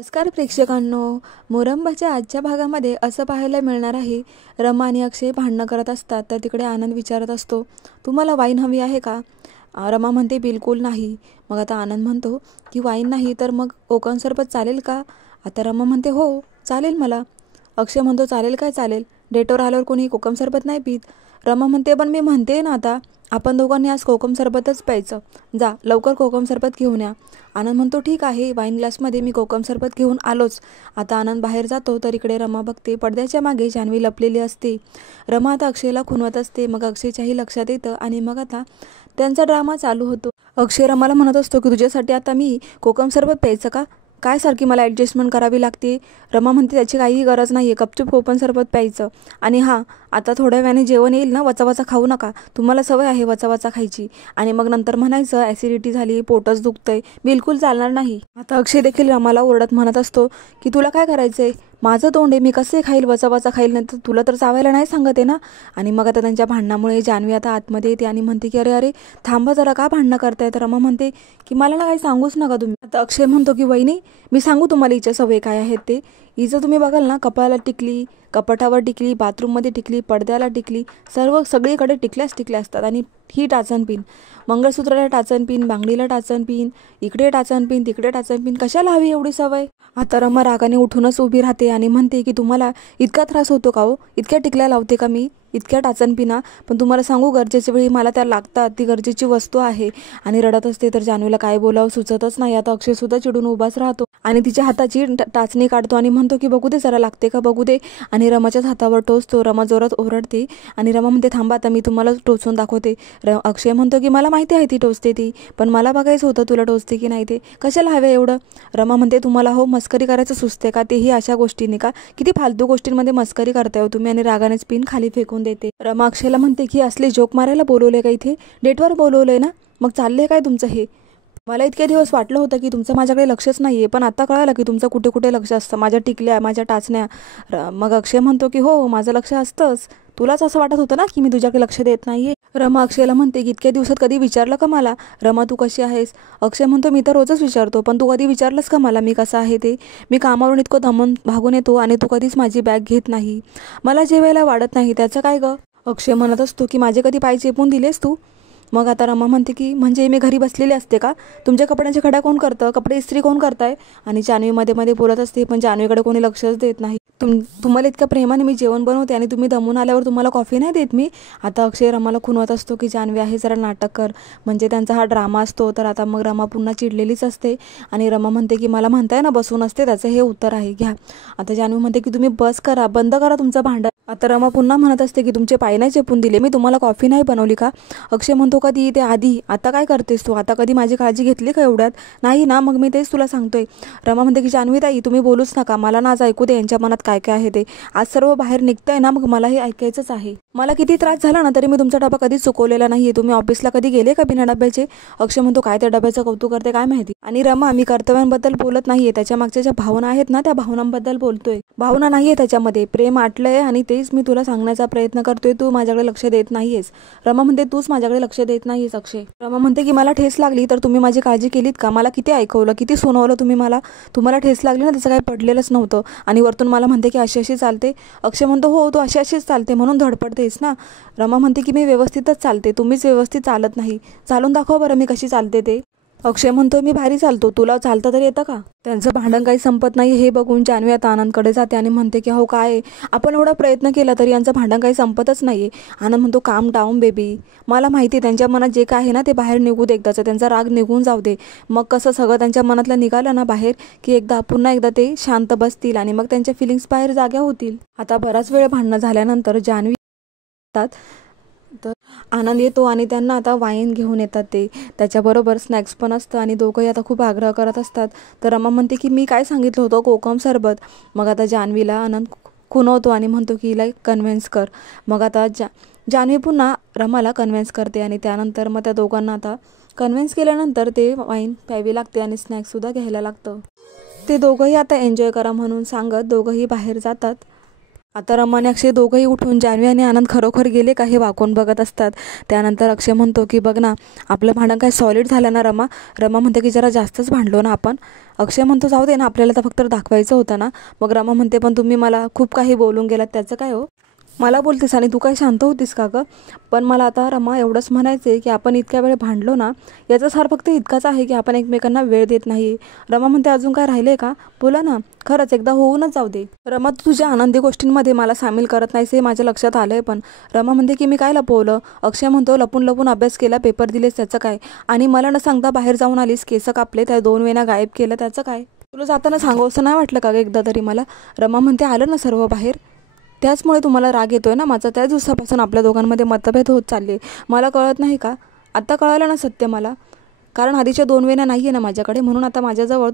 नमस्कार प्रेक्षकांनो, मोरंबाच्या आजच्या भागामध्ये असं पाहायला मिळणार आहे, रमा आणि अक्षय भांडणं करत असतात. तर तिकडे आनंद विचारत असतो, तुम्हाला वाईन हवी आहे का? रमा म्हणते बिलकुल नाही. मग आता आनंद म्हणतो की वाईन नाही तर मग कोकम सरबत चालेल का? आता रमा म्हणते हो चालेल मला. अक्षय म्हणतो चालेल काय चालेल, डेटवर आल्यावर कोणी कोकम सरबत नाही पीत. रमा म्हणते पण मी म्हणते ना आता आपण दोघांनी आज कोकम सरबतच प्यायचं, जा लवकर कोकम सरबत घेऊन या. आनंद म्हणतो ठीक आहे, वाईन ग्लासमध्ये मी कोकम सरबत घेऊन आलोच. आता आनंद बाहेर जातो तर इकडे रमा बघते, पडद्याच्या मागे जान्हवी लपलेली असते. रमा आता अक्षयला खुणवत असते. मग अक्षयच्याही लक्षात येतं आणि मग आता त्यांचा ड्रामा चालू होतो. अक्षय रमाला म्हणत असतो की तुझ्यासाठी आता मी कोकम सरबत प्यायचं का? काय सारखी मला ॲडजस्टमेंट करावी लागते? रमा म्हणते त्याची काहीही गरज नाही आहे, गपचूप कोकम सरबत प्यायचं. आणि हां, आता थोड्या वेळाने जेवण येईल ना, वचावचा खाऊ नका, तुम्हाला सवय आहे वचावचा खायची. आणि मग नंतर म्हणायचं ॲसिडिटी झाली, पोटच दुखतंय, बिलकुल चालणार नाही. आता अक्षय देखील रमाला ओरडत म्हणत असतो की तुला काय करायचंय, माझं तोंड आहे, मी कसे खाईल, वचावचा खाईल, नाही तर तुला तर चावायला नाही सांगत आहे ना. आणि मग आता त्यांच्या भांडणामुळे जान्हवी आता आतमध्ये येते आणि म्हणते की अरे अरे थांबा जरा, का भांडणं करताय? तर रमा म्हणते की मला ना काही सांगूच नका तुम्ही. आता अक्षय म्हणतो की वहिनी मी सांगू तुम्हाला हिच्या सवय काय आहेत ते. हिचं तुम्ही बघाल ना, कपाळाला टिकली, कपाटावर टिकली, बाथरूममध्ये टिकली, पडद्याला टिकली, सगळीकडे टिकल्याच टिकल्या असतात. आणि ही टाचन पिन, मंगळसूत्राला टाचन पिन, बांगडीला टाचन पिन, इकडे टाचन पिन, तिकडे टाचन पिन, कशाला हवी एवढी सवय? आता रमा रागाने उठूनच उभी राहते आणि म्हणते की तुम्हाला इतका त्रास होतो का हो, इतक्या टिकल्या लावते का मी, इतक्या टाचन पिना? पण तुम्हाला सांगू, गरजेच्या वेळी मला त्या लागतात, ती गरजेची वस्तू आहे. आणि रडत असते तर जान्हवीला काय बोलावं सुचतच नाही. आता अक्षय सुद्धा चिडून उभाच राहतो आणि तिच्या हाताची टाचणी काढतो आणि म्हणतो की बघू दे जरा, लागते का बघू दे. आणि रमाच्याच हातावर टोचतो. रमा जोरात ओरडते आणि रमा म्हणते थांबा आता मी तुम्हाला टोचून दाखवते. अक्षय म्हणतो की मला माहिती आहे ती टोचते ती, पण मला बघायचं होतं तुला टोचते की नाही ते, कशाला हवे एवढं? रमा म्हणते तुम्हाला हो मस्करी करायचं सुचते का, तेही अशा गोष्टींनी का? किती फालतू गोष्टींमध्ये मस्करी करताय हो तुम्ही. आणि रागानेच पिन खाली फेकून देते. रमा अक्षयला म्हणते की असले जोक मारायला बोलवले का इथे, डेटवर बोलवलंय ना, मग चाललंय काय तुमचं हे? मला इतके दिवस वाटलं होतं की तुमचं माझ्याकडे लक्षच नाही आहे, पण आता कळालं की तुमचं कुठे कुठे लक्ष असतं, माझ्या टिकल्या, माझ्या टाचण्या. मग अक्षय म्हणतो की हो माझं लक्ष असतंच, तुलाच असं वाटत होतं ना की मी तुझ्याकडे लक्ष देत नाहीये. रमा अक्षयला म्हणते की इतक्या दिवसात कधी विचारलं का मला, रमा तू कशी आहेस? अक्षय म्हणतो मी तर रोजच विचारतो, पण तू कधी विचारलंस का मला मी कसा आहे ते? मी कामावरून इतकं दमून भागून येतो आणि तू कधीच माझी बॅग घेत नाही, मला जेवायला वाढत नाही, त्याचं काय ग? अक्षय म्हणत असतो की माझे कधी पाय चेपून दिलेस तू? मग आता रमा म्हणते की म्हणजे मी घरी बसलेली असते का, तुमच्या कपड्यांची खडा कोण करतं, कपडे इस्त्री कोण करताय? आणि जान्हवी मध्ये मध्ये बोलत असते, पण जान्हवीकडे कोणी लक्षच देत नाही. तुम्हाला इतक्या प्रेमाने मी जेवण बनवते आणि तुम्ही दमून आल्यावर तुम्हाला कॉफी नाही देत मी. आता अक्षय रमाला खुनवत असतो की जान्हवी आहे जरा नाटक कर, म्हणजे त्यांचा हा ड्रामा असतो. तर आता मग रमा पुन्हा चिडलेलीच असते आणि रमा म्हणते की मला म्हणताय ना बसून असते, त्याचं हे उत्तर आहे घ्या. आता जान्हवी म्हणते की तुम्ही बस करा, बंद करा तुमचं भांडण. आता रमा पुन्हा म्हणत असते की तुमचे पाय नाही चेपून दिले मी, तुम्हाला कॉफी नाही बनवली का? अक्षय म्हणतो कधी ते आधी, आता काय करतेस तू, आता कधी माझी काळजी घेतली का एवढ्यात? नाही ना, मग मी तेच तुला सांगतोय. रमा म्हणते की जान्हवी ताई तुम्ही बोलूच नका, मला ना आज ऐकू दे यांच्या मनात काय काय आहे ते. आज सर्व बाहेर निघतंय ना, मग मला हे ऐकायचंच आहे. मला किती त्रास झाला ना तरी मी तुमचा डबा कधीच चुकवलेला नाहीये. तुम्ही ऑफिसला कधी गेले का बिना डब्याचे? अक्षय म्हणतो काय त्या डब्याचं कौतुक करते काय माहिती. आणि रमा मी कर्तव्यांबद्दल बोलत नाहीये, त्याच्या मागच्या ज्या भावना आहेत ना त्या भावनांबद्दल बोलतोय. भावना नाहीये त्याच्यामध्ये, प्रेम आटलंय आणि तेच मी तुला सांगण्याचा प्रयत्न करतोय, तू माझ्याकडे लक्ष देत नाहीयेस. रमा म्हणते तूच माझ्याकडे लक्ष देत नाहीयेस अक्षय. रमा म्हणते की मला ठेस लागली तर तुम्ही माझी काळजी केलीत का? मला किती ऐकवलं, किती सुनावलं तुम्ही मला, तुम्हाला ठेस लागली ना त्याचं काही पडलेलंच नव्हतं आणि वरतून मला म्हणते की अशी अशी चालते. अक्षय म्हणतो हो तू अशी अशीच चालते म्हणून धडपडतेस ना. रमा म्हणते की मी व्यवस्थितच चालते, तुम्हीच व्यवस्थित चालत नाही, चालून दाखवा बरं मी कशी चालते ते. अक्षय म्हणतो मी भारी चालतो, तुला चालता तरी येतं का? त्यांचं भांडण काही संपत नाही हे बघून जान्हवी आता आनंदकडे जाते आणि म्हणते की हो काय आपण एवढा प्रयत्न केला तरी यांचं भांडण काही संपतच नाहीये. आनंद म्हणतो काम डाऊन बेबी, मला माहिती त्यांच्या मनात जे काय आहे ना ते बाहेर निघू दे एकदाचं, त्यांचा राग निघून जाऊ दे, मग कसं सगळं त्यांच्या मनातलं निघालं ना बाहेर की एकदा पुन्हा एकदा ते शांत बसतील आणि मग त्यांच्या फिलिंग्स बाहेर जाग्या होतील. आता बराच वेळ भांडणं झाल्यानंतर जान्हवी तर आनंद येतो आणि त्यांना आता वाईन घेऊन येतात, ते त्याच्याबरोबर स्नॅक्स पण असतं आणि दोघंही आता खूप आग्रह करत असतात. तर रमा म्हणते की मी काय सांगितलं होतं कोकम सरबत. मग आता जान्हवीला आनंद खुणवतो आणि म्हणतो की हिला कन्व्हिन्स कर. मग आता जान्हवी पुन्हा रमाला कन्व्हिन्स करते आणि त्यानंतर मग त्या दोघांना आता कन्व्हिन्स केल्यानंतर ते वाईन प्यावी लागते आणि स्नॅक्ससुद्धा घ्यायला लागतं. ते दोघंही आता एन्जॉय करा म्हणून सांगत दोघंही बाहेर जातात आता रमा आणि अक्षय दोघंही उठून जान्हवी आणि आनंद खरोखर गेले का हे वाकून बघत असतात. त्यानंतर अक्षय म्हणतो की बघ ना, आपलं भांडण काय सॉलिड झालं ना रमा. रमा म्हणते की जरा जास्तच भांडलो ना आपण. अक्षय म्हणतो जाऊ दे ना, आपल्याला तर फक्त दाखवायचं होतं ना. मग रमा म्हणते पण तुम्ही मला खूप काही बोलून गेलात, त्याचं काय हो. मला बोलतेस आणि तू काय शांत होतीस का गं. पण मला आता रमा एवढंच म्हणायचं आहे की आपण इतक्या वेळ भांडलो ना, याचा सार फक्त इतकाच आहे की आपण एकमेकांना वेळ देत नाही. रमा म्हणते अजून काय राहिले का, बोला ना, खरंच एकदा होऊनच जाऊ दे. रमा तू तुझ्या आनंदी गोष्टींमध्ये मला सामील करत नाहीस हे माझ्या लक्षात आलंय. पण रमा म्हणते की मी काय लपवलं. अक्षय म्हणतो लपून लपून अभ्यास केला, पेपर दिलेस त्याचं काय, आणि मला न सांगता बाहेर जाऊन आलीस, केस कापले, त्या 2 वेळा गायब केलं, त्याचं काय. तुला जाताना सांगू असं नाही वाटलं का एकदा तरी मला. रमा म्हणते आलं ना सर्व बाहेर, त्याचमुळे तुम्हाला राग येतोय ना माझा. त्याच दिवसापासून आपल्या दोघांमध्ये मतभेद होत चालले. मला कळत नाही का, आत्ता कळालं ना सत्य मला. कारण आधीच्या 2 वेण्या नाही आहे ना माझ्याकडे, म्हणून आता माझ्याजवळ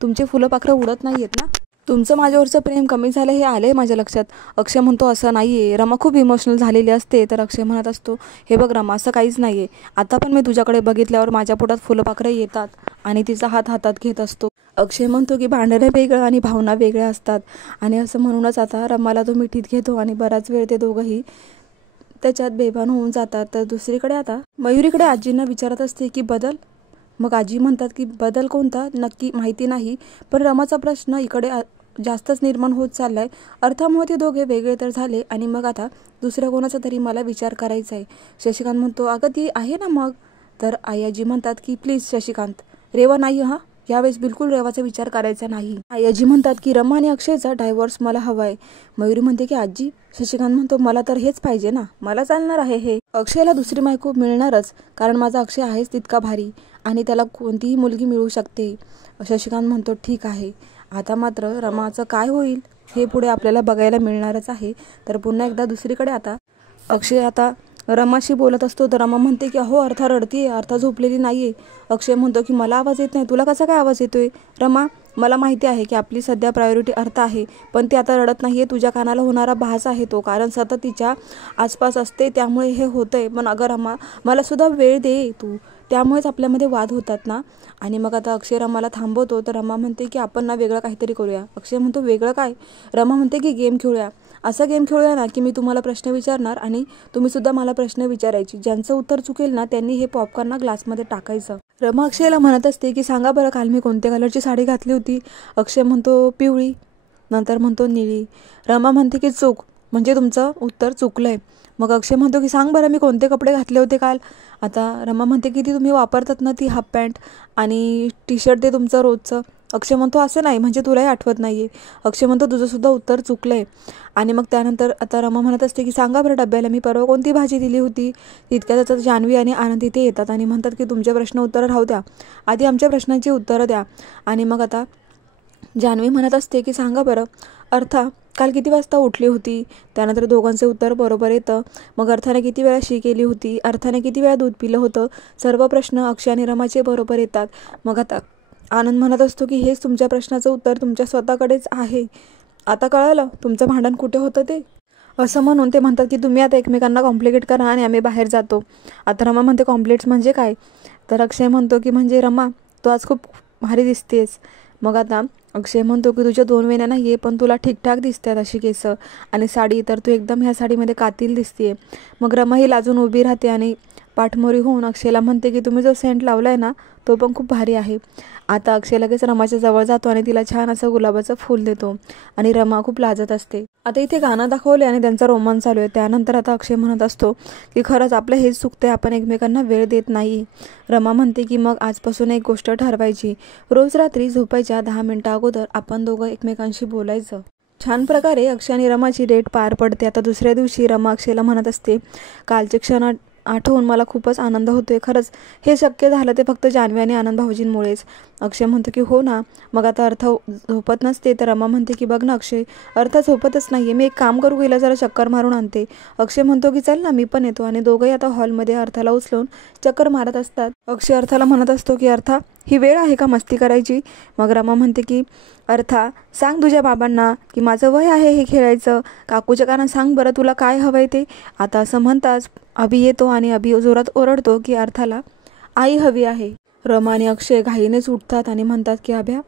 तुमचे फुलं पाखरं उडत नाही आहेत ना. तुमचं माझ्यावरचं प्रेम कमी झालं हे आलं आहे माझ्या लक्षात. अक्षय म्हणतो असं नाही आहे. रमा खूप इमोशनल झालेली असते. तर अक्षय म्हणत असतो हे बघ रमा, असं काहीच नाही आहे. आता पण मी तुझ्याकडे बघितल्यावर माझ्या पोटात फुलपाखरं येतात आणि तिचा हात हातात घेत असतो. अक्षय म्हणतो की भांडणं वेगळं आणि भावना वेगळ्या असतात. आणि असं म्हणूनच आता रमाला तो मिठीत घेतो आणि बराच वेळ ते दोघंही त्याच्यात बेभान होऊन जातात. तर दुसरीकडे आता मयुरीकडे आजींना विचारत असते की बदल. मग आजी म्हणतात की बदल कोणता नक्की माहिती नाही, पण रमाचा प्रश्न इकडे जास्तच निर्माण होत चाललाय. अर्थामुळे ते दोघे वेगळे तर झाले आणि मग आता दुसऱ्या कोणाचा तरी मला विचार करायचा आहे. शशिकांत म्हणतो अगं ती आहे ना मग. तर आजी म्हणतात की प्लीज शशिकांत, रेवा नाही हा, यावेळेस बिलकुल रेवाचा विचार करायचा नाही. आजी म्हणतात की रमा आणि अक्षयचा डायव्होर्स मला हवाय. मयुरी म्हणते की आजी. शशिकांत म्हणतो मला तर हेच पाहिजे ना, मला चालणार आहे हे. अक्षयला दुसरी बायको मिळणारच, कारण माझा अक्षय आहेच तितका भारी आणि त्याला कोणतीही मुलगी मिळू शकते. शशिकांत म्हणतो ठीक आहे, आता मात्र रमाचं काय होईल हे पुढे आपल्याला बघायला मिळणारच आहे. तर पुन्हा एकदा दुसरीकडे आता अक्षय आता रमाशी बोलत असतो. तर रमा म्हणते की अहो अर्था रडतीये, अर्था झोपलेली नाहीये. अक्षय म्हणतो की मला आवाज येत नाही, तुला कसा काय आवाज येतोय. रमा मला माहिती आहे की आपली सध्या प्रायोरिटी अर्थ आहे, पण ती आता रडत नाहीये. तुझ्या कानाला होणारा भास आहे तो, कारण सतत तिच्या आसपास असते त्यामुळे हे होतंय. पण अगं रमा, मला सुद्धा वेळ दे तू, त्यामुळेच आपल्यामध्ये वाद होतात ना. आणि मग आता अक्षय रमाला थांबवतो. तर रमा म्हणते की आपण ना वेगळं काहीतरी करूया. अक्षय म्हणतो वेगळं काय. रमा म्हणते की गेम खेळूया. असा गेम खेळूया ना की मी तुम्हाला प्रश्न विचारणार आणि तुम्ही सुद्धा मला प्रश्न विचारायची. ज्यांचं उत्तर चुकेल ना त्यांनी हे पॉपकॉर्न ग्लासमध्ये टाकायचं. रमा अक्षयला म्हणत असते की सांगा बरं काल मी कोणत्या कलरची साडी घातली होती. अक्षय म्हणतो पिवळी, नंतर म्हणतो निळी. रमा म्हणते की चूक, म्हणजे तुमचं उत्तर चुकलंय. मग अक्षय म्हणतो की सांग बरं मी कोणते कपडे घातले होते काल. आता रमा म्हणते की ती तुम्ही वापरतात ना ती हाफ पॅन्ट आणि टी शर्ट, ते तुमचं रोजचं. अक्षय म्हणतो असं नाही, म्हणजे तुलाही आठवत नाहीये. अक्षय म्हणतो तुझंसुद्धा उत्तर चुकलंय. आणि मग त्यानंतर आता रमा म्हणत असते की सांगा बरं डब्याला मी परवा कोणती भाजी दिली होती. तितक्यात आता जान्हवी आणि आनंद इथे येतात आणि म्हणतात की तुमचे प्रश्न उत्तरं राहू द्या, आधी आमच्या प्रश्नांची उत्तरं द्या. आणि मग आता जान्हवी म्हणत असते की सांगा बरं अर्था काल किती वाजता उठली होती. त्यानंतर दोघांचे उत्तर बरोबर येतं. मग अर्थाने किती वेळा शी केली होती, अर्थाने किती वेळा दूध पिलं होतं. सर्व प्रश्न अक्षय आणि रमाचे बरोबर येतात. मग आता आनंद म्हणत असतो की हेच तुमच्या प्रश्नाचं उत्तर तुमच्या स्वतःकडेच आहे. आता कळालं तुमचं भांडण कुठे होतं ते. असं म्हणून ते म्हणतात की तुम्ही आता एकमेकांना कॉम्प्लिकेट करा आणि आम्ही बाहेर जातो. आता रमा म्हणते कॉम्प्लिकेट्स म्हणजे काय. तर अक्षय म्हणतो की म्हणजे रमा तू आज खूप भारी दिसतेस. मग आता अक्षय म्हणतो की तुझ्या 2 वेण्या नाही आहे, पण तुला ठीकठाक दिसतात अशी केस आणि साडी, तर तू एकदम ह्या साडीमध्ये कातील दिसतीये. मग रमा ही लाजून उभी राहते आणि पाठमोरी होऊन अक्षयला म्हणते की तुम्ही जो सेंट लावलाय ना तो पण खूप भारी आहे. आता अक्षय लगेच रमाच्या जवळ जातो आणि तिला छान असं गुलाबाचं फूल देतो आणि रमा खूप लाजत असते. आता इथे गाणं दाखवले आणि त्यांचा रोमांस चालू आहे. त्यानंतर आता अक्षय म्हणत असतो की खरंच आपलं हेच चुकतंय, आपण एकमेकांना वेळ देत नाही. रमा म्हणते की मग आजपासून एक गोष्ट ठरवायची, रोज रात्री झोपायच्या 10 मिनिटं अगोदर आपण दोघं एकमेकांशी बोलायचं. छान प्रकारे अक्षय आणि रमाची डेट पार पडते. आता दुसऱ्या दिवशी रमा अक्षयला म्हणत असते कालचे क्षण आठवून मला खूपच आनंद होतोय. खरंच हे शक्य झालं ते फक्त जान्हवी आणि आनंद भाऊजींमुळेच. अक्षय म्हणतो की हो ना. मग आता अर्थ झोपत नसते. तर रमा म्हणते की बघ ना अक्षय, अर्थ झोपतच नाहीये, मी एक काम करू, गेला जरा चक्कर मारून आणते. अक्षय म्हणतो की चल ना मी पण येतो. आणि दोघंही आता हॉलमध्ये अर्थाला उचलून चक्कर मारत असतात. अक्षय अर्थाला म्हणत असतो की अर्था ही वेळ आहे का मस्ती करायची. मग रमा म्हणते की अर्था सांग तुझ्या बाबांना की माझं वय आहे हे खेळायचं. काकूच्या कानात सांग बरं तुला काय हवंय ते. आता असं म्हणताच अभि येतो आणि अभि जोरात ओरडतो की अर्थाला आई हवी आहे. रमा आणि अक्षय घाईनेच उठतात आणि म्हणतात की अभ्या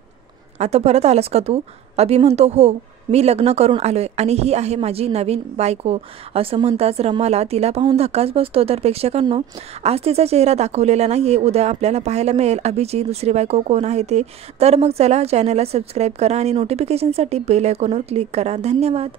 आता परत आलास का तू. अभि म्हणतो हो, मी लग्न करून आलोय आणि ही आहे माझी नवीन बायको, असं म्हणताच रमाला तिला पाहून धक्काच बसतो. तर प्रेक्षकांनो, आज तिचा चेहरा दाखवलेला नाहीये, उद्या आपल्याला पाहायला मिळेल अभिची दुसरी बायको कोण आहे ते. तर मग चला, चॅनलला सबस्क्राईब करा आणि नोटिफिकेशनसाठी बेल आयकॉनवर क्लिक करा. धन्यवाद.